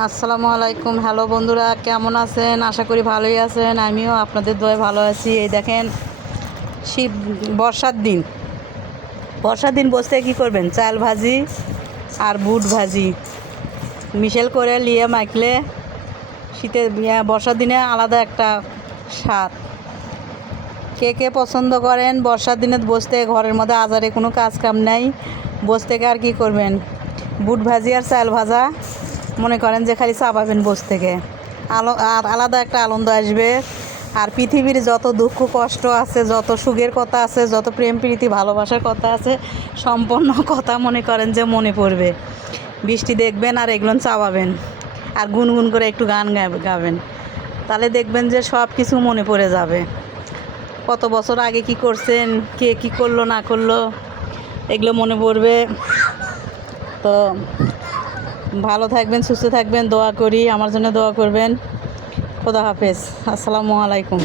আসসালামু আলাইকুম। হ্যালো বন্ধুরা, কেমন আছেন? আশা করি ভালোই আছেন। আমিও আপনাদের দোয়ায় ভালো আছি। এই দেখেন, শীত বর্ষার দিন বসতে কী করবেন? চাল ভাজি আর বুট ভাজি মিশেল করে লিয়ে মাখলে শীতের বর্ষার দিনে আলাদা একটা স্বাদ। কে কে পছন্দ করেন বর্ষার দিনে বসতে? ঘরের মধ্যে আজারে কোনো কাজ কাম নেই, বসে থেকে আর কী করবেন? বুট ভাজি আর চাল ভাজা মনে করেন যে খালি চাপাবেন বসে থেকে, আলাদা একটা আনন্দ আসবে। আর পৃথিবীর যত দুঃখ কষ্ট আছে, যত সুখের কথা আছে, যত প্রেম প্রীতি ভালোবাসার কথা আছে, সম্পূর্ণ কথা মনে করেন যে মনে পড়বে। বৃষ্টি দেখবেন আর এগুলো চাপাবেন আর গুনগুন করে একটু গান গাবেন, তাহলে দেখবেন যে সব কিছু মনে পড়ে যাবে। কত বছর আগে কি করছেন, কে কি করলো না করলো, এগুলো মনে পড়বে। তো ভালো থাকবেন, সুস্থ থাকবেন, দোয়া করি, আমার জন্য দোয়া করবেন। খোদা হাফেজ, আসসালামু আলাইকুম।